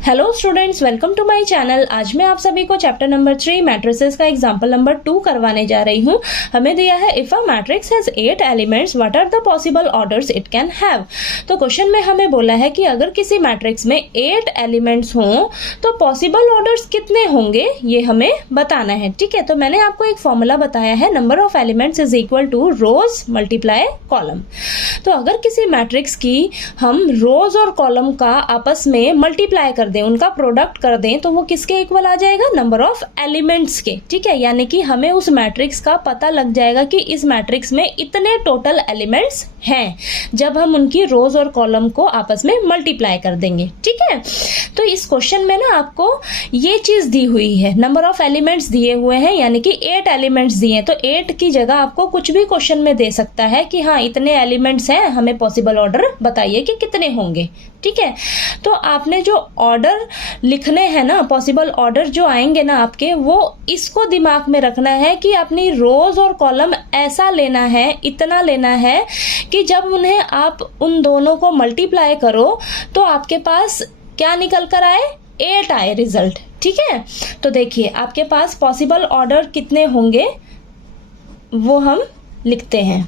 Hello students, welcome to my channel. आज मैं आप सभी को चैप्टर नंबर 3 मैट्रिसेस का एग्जांपल नंबर 2 करवाने जा रही हूँ। हमें दिया है if a matrix has 8 elements what are the possible orders it can have. तो क्वेश्चन में हमें बोला है कि अगर किसी मैट्रिक्स में 8 एलिमेंट्स हों तो पॉसिबल ऑर्डर्स कितने होंगे, ये हमें बताना है। ठीक है, तो मैंने आपको एक फॉर्मूला बताया है, number of elements is equal to rows multiply column. तो अगर किसी मैट्रिक्स की हम रोज और कॉलम का आपस में मल्टीप्लाई कर दें, उनका प्रोडक्ट कर दें, तो वो किसके इक्वल आ जाएगा? नंबर ऑफ एलिमेंट्स के। ठीक है, यानी कि हमें उस मैट्रिक्स का पता लग जाएगा कि इस मैट्रिक्स में इतने टोटल एलिमेंट्स हैं जब हम उनकी रोज और कॉलम को आपस में मल्टीप्लाई कर देंगे। ठीक है, तो इस क्वेश्चन में ना आपको ये चीज दी हुई है, नंबर ऑफ एलिमेंट्स दिए हुए हैं, यानी कि 8 एलिमेंट्स दिए हैं। तो 8 की जगह आपको कुछ भी क्वेश्चन में दे सकता है कि हाँ इतने एलिमेंट्स हैं, हमें पॉसिबल ऑर्डर बताइए कि कितने होंगे। ठीक है, तो आपने जो ऑर्डर लिखने हैं ना, पॉसिबल ऑर्डर जो आएंगे ना आपके, वो इसको दिमाग में रखना है कि अपनी रोज और कॉलम ऐसा लेना है, इतना लेना है कि जब उन्हें आप उन दोनों को मल्टीप्लाई करो तो आपके पास क्या निकल कर आए? 8 आए रिजल्ट। ठीक है, तो देखिए आपके पास पॉसिबल ऑर्डर कितने होंगे वो हम लिखते हैं।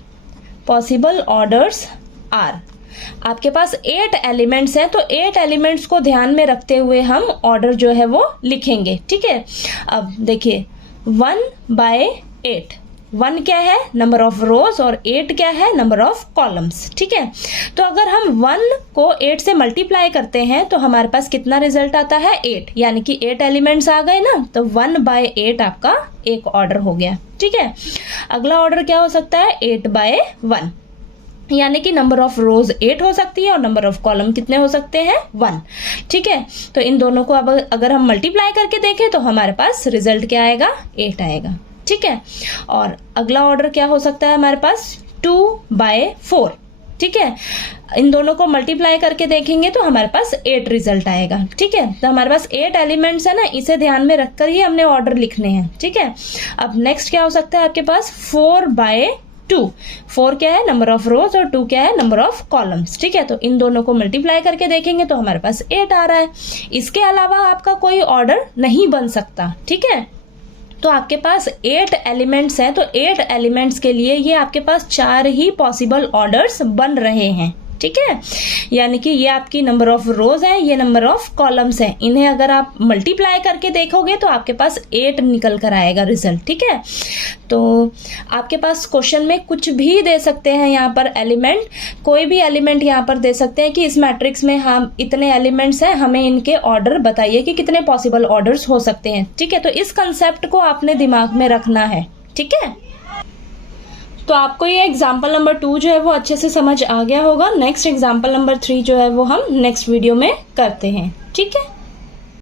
पॉसिबल ऑर्डर्स आर, आपके पास 8 एलिमेंट्स हैं, तो 8 एलिमेंट्स को ध्यान में रखते हुए हम ऑर्डर जो है वो लिखेंगे। ठीक है, अब देखिए 1/8, 1 क्या है? नंबर ऑफ रोज, और 8 क्या है? Number of columns. ठीक है, तो अगर हम 1 को 8 से मल्टीप्लाई करते हैं तो हमारे पास कितना रिजल्ट आता है? 8, यानी कि 8 एलिमेंट्स आ गए ना, तो 1/8 आपका एक ऑर्डर हो गया। ठीक है, अगला ऑर्डर क्या हो सकता है? 8/1, यानी कि नंबर ऑफ रोज 8 हो सकती है और नंबर ऑफ कॉलम कितने हो सकते हैं? 1। ठीक है, तो इन दोनों को अब अगर हम मल्टीप्लाई करके देखें तो हमारे पास रिजल्ट क्या आएगा? 8 आएगा। ठीक है, और अगला ऑर्डर क्या हो सकता है हमारे पास? 2/4। ठीक है, इन दोनों को मल्टीप्लाई करके देखेंगे तो हमारे पास 8 रिजल्ट आएगा। ठीक है, तो हमारे पास 8 एलिमेंट्स है ना, इसे ध्यान में रखकर ही हमने ऑर्डर लिखने हैं। ठीक है, अब नेक्स्ट क्या हो सकता है आपके पास? 4/2। 4 क्या है? नंबर ऑफ रोज, और 2 क्या है? Number of columns. ठीक है, तो इन दोनों को मल्टीप्लाई करके देखेंगे तो हमारे पास 8 आ रहा है। इसके अलावा आपका कोई ऑर्डर नहीं बन सकता। ठीक है, तो आपके पास 8 एलिमेंट्स हैं, तो 8 एलिमेंट्स के लिए ये आपके पास 4 ही पॉसिबल ऑर्डर्स बन रहे हैं। ठीक है, यानी कि ये आपकी नंबर ऑफ रोज है, ये नंबर ऑफ कॉलम्स है, इन्हें अगर आप मल्टीप्लाई करके देखोगे तो आपके पास 8 निकल कर आएगा रिजल्ट। ठीक है, तो आपके पास क्वेश्चन में कुछ भी दे सकते हैं, यहाँ पर एलिमेंट, कोई भी एलिमेंट यहाँ पर दे सकते हैं कि इस मैट्रिक्स में हम इतने एलिमेंट्स हैं, हमें इनके ऑर्डर बताइए कि कितने पॉसिबल ऑर्डर्स हो सकते हैं। ठीक है, तो इस कंसेप्ट को आपने दिमाग में रखना है। ठीक है, तो आपको ये एग्जाम्पल नंबर 2 जो है वो अच्छे से समझ आ गया होगा। नेक्स्ट एग्जाम्पल नंबर 3 जो है वो हम नेक्स्ट वीडियो में करते हैं। ठीक है।